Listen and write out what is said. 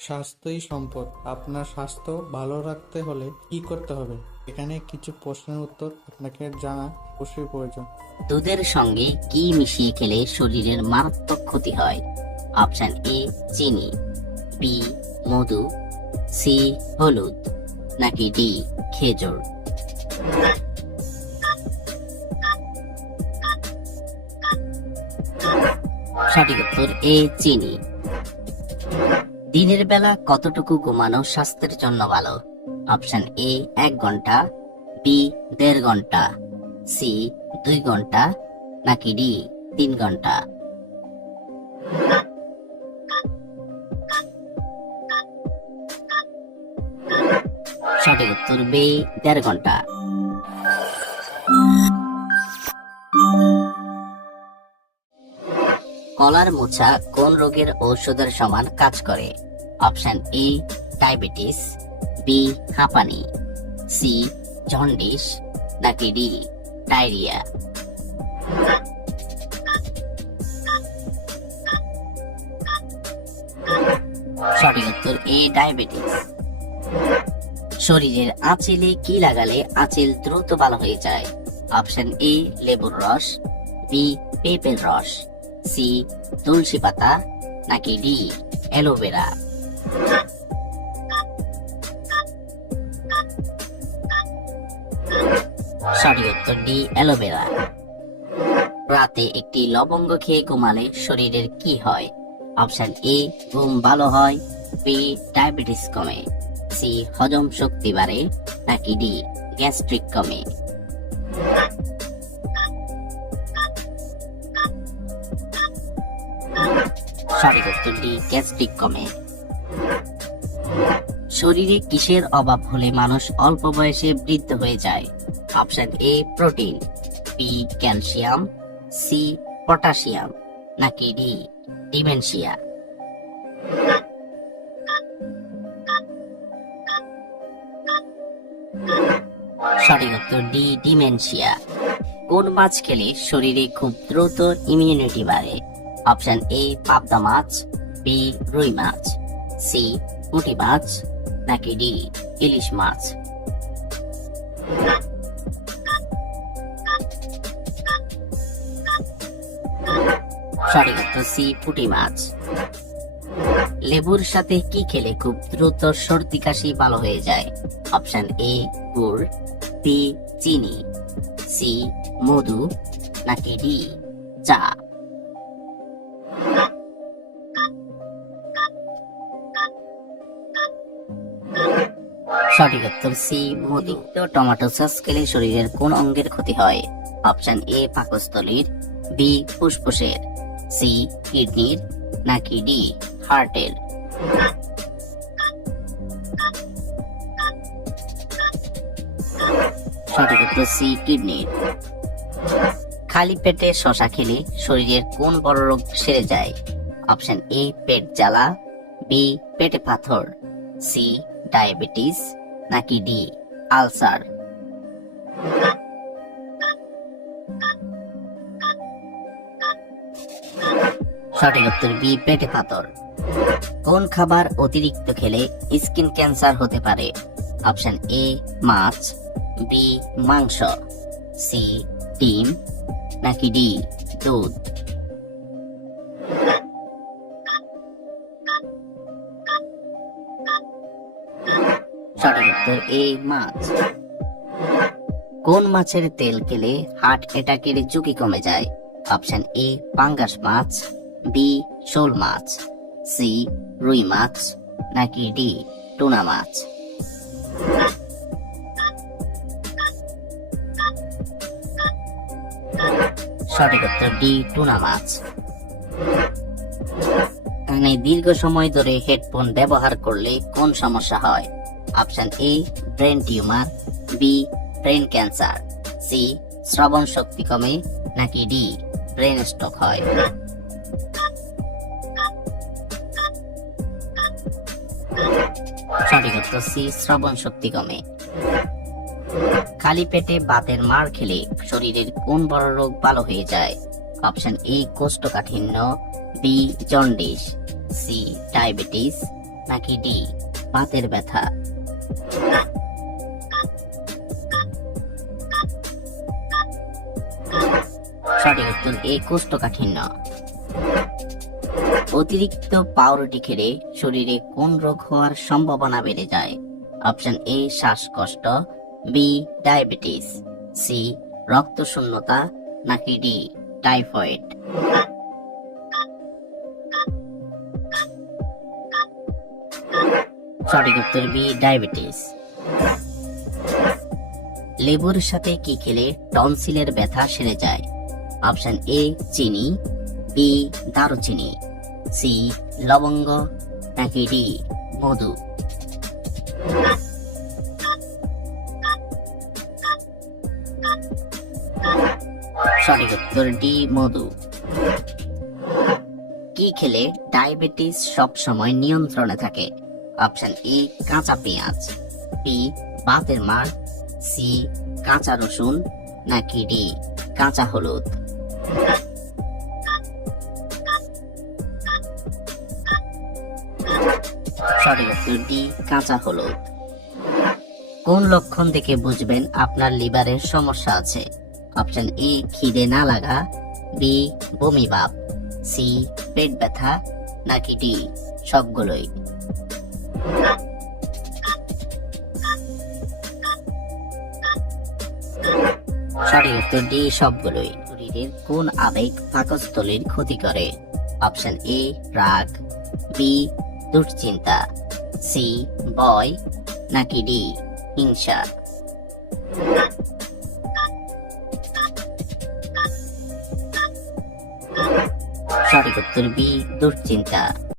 স্বাস্থ্যই সম্পদ। আপনার স্বাস্থ্য ভালো রাখতে হলে কি করতে হবে? এখানে কিছু প্রশ্নের উত্তর আপনাকে জানা অবশ্যই প্রয়োজন। দুধের সঙ্গে কি মিশিয়ে খেলে শরীরের মারাত্মক ক্ষতি হয়? অপশন এ চিনি, বি মধু, সি হলুদ, নাকি ডি খেজুর। সঠিক উত্তর এ চিনি। দিনের বেলা কতটুকু ঘুমানো স্বাস্থ্যের জন্য ভালো? অপশন এ 1 ঘন্টা, বি 1.5 ঘন্টা, সি 2 ঘন্টা, নাকি ডি 3 ঘন্টা। সঠিক উত্তর বি 1.5 ঘন্টা। কলার মোচা কোন রোগের ঔষধের সমান কাজ করে? অপশন এ ডায়াবেটিস, বি হাঁপানি, সি জন্ডিস, নাকি ডি ডায়রিয়া। সঠিক উত্তর এ ডায়াবেটিস। শরীরের আঁচিলে কি লাগালে আঁচিল দ্রুত ভালো হয়ে যায়? অপশন এ লেবুর রস, বি পেঁপের রস, সি তুলসী পাতা, নাকি ডি অ্যালোভেরা। সঠিক উত্তর ডি অ্যালোভেরা। রাতে একটি লবঙ্গ খেয়ে ঘুমালে শরীরের কি হয়? অপশন এ ঘুম ভালো হয়, বি ডায়াবেটিস কমে, সি হজম শক্তি বাড়ে, নাকি ডি গ্যাস্ট্রিক কমে। সঠিক উত্তর ডি গ্যাস্ট্রিক কমে। শরীরে কিসের অভাব হলে মানুষ অল্প বয়সে বৃদ্ধ হয়ে যায়? Option A protein, B calcium, C potassium, নাকি ডি ডিমেনশিয়া। সঠিক উত্তর ডি ডিমেনশিয়া। কোন মাছ খেলে শরীরে খুব দ্রুত ইমিউনিটি বাড়ে? অপশন এ পাবদা মাছ, বি রুই মাছ, সি পুঁটি মাছ, নাকি ডি ইলিশ মাছ। সঠিক উত্তর সি পুঁটি মাছ। লেবুর সাথে কি খেলে খুব দ্রুত সর্দি কাশি ভালো হয়ে যায়? অপশন এ গুড়, বি চিনি, সি মধু, নাকি ডি চা। সঠিক উত্তর সি মধু। টমেটো সস খেলে শরীরের কোন অঙ্গের ক্ষতি হয়? অপশন এ পাকস্থলীর, বি ফুসফুসের, সি কিডনির, নাকি ডি হার্টের। সঠিক উত্তর সি কিডনির। খালি পেটে শশা খেলে শরীরের কোন বড় রোগ সেরে যায়? অপশন এ পেট জ্বালা, বি পেটে পাথর, সি ডায়াবেটিস, নাকি ডি আলসার। সঠিক উত্তর বি পেটে পাথর। কোন খাবার অতিরিক্ত খেলে স্কিন ক্যান্সার হতে পারে? অপশন এ মাছ, বি মাংস, সি ডিম, নাকি ডি দুধ। সঠিক উত্তর এ মাছ। কোন মাছের তেল খেলে হার্ট অ্যাটাকের ঝুঁকি কমে যায়? অপশন এ পাঙ্গাস মাছ, বি শোল মাছ, সি রুই মাছ, নাকি ডি টুনা মাছ। সঠিক উত্তর ডি টুনা মাছ। কানে দীর্ঘ সময় ধরে হেডফোন ব্যবহার করলে কোন সমস্যা হয়? Option A brain tumour, B brain cancer, C শ্রবণ শক্তি কমে, নাকি ডি ব্রেন স্ট্রোক হয়। সঠিক উত্তর সি শ্রবণ শক্তি কমে। খালি পেটে বাতের মার খেলে শরীরের কোন বড় রোগ ভালো হয়ে যায়? অপশন এ কোষ্ঠকাঠিন্য, বি জন্ডিস, সি ডায়াবেটিস, নাকি ডি বাতের ব্যথা? সঠিক উত্তর এ কোষ্ঠকাঠিন্য। অতিরিক্ত পাউরুটি খেলে শরীরে কোন রোগ হওয়ার সম্ভাবনা বেড়ে যায়? অপশন এ শ্বাসকষ্ট, বি ডায়াবেটিস, সি রক্ত শূন্যতা, নাকি ডি টাইফয়েড? সঠিক উত্তর বি ডায়াবেটিস। লেবুর সাথে কি খেলে টনসিলের ব্যথা সেরে যায়? অপশন এ চিনি, বি দারুচিনি, সি লবঙ্গ, নাকি ডি মধু? সঠিক উত্তর ডি মধু। কি খেলে ডায়াবেটিস সব সময় নিয়ন্ত্রণে থাকে? অপশন এ কাঁচা পেঁয়াজ, বি বাতের মাড়, সি কাঁচা রসুন, নাকি ডি কাঁচা হলুদ? সঠিক উত্তর ডি কাঁচা হলুদ। কোন লক্ষণ দেখে বুঝবেন আপনার লিভারের সমস্যা আছে? অপশন এ খিদে না লাগা, বি বমি ভাব, সি পেট ব্যথা, নাকি ডি সবগুলোই? সঠিক উত্তর ডি সবগুলোই। শরীরের কোন আবেগ পাকস্থলীর ক্ষতি করে? অপশন এ রাগ, বি দুশ্চিন্তা, সি ভয়, নাকি ডি হিংসা? সঠিক উত্তর বি দুশ্চিন্তা।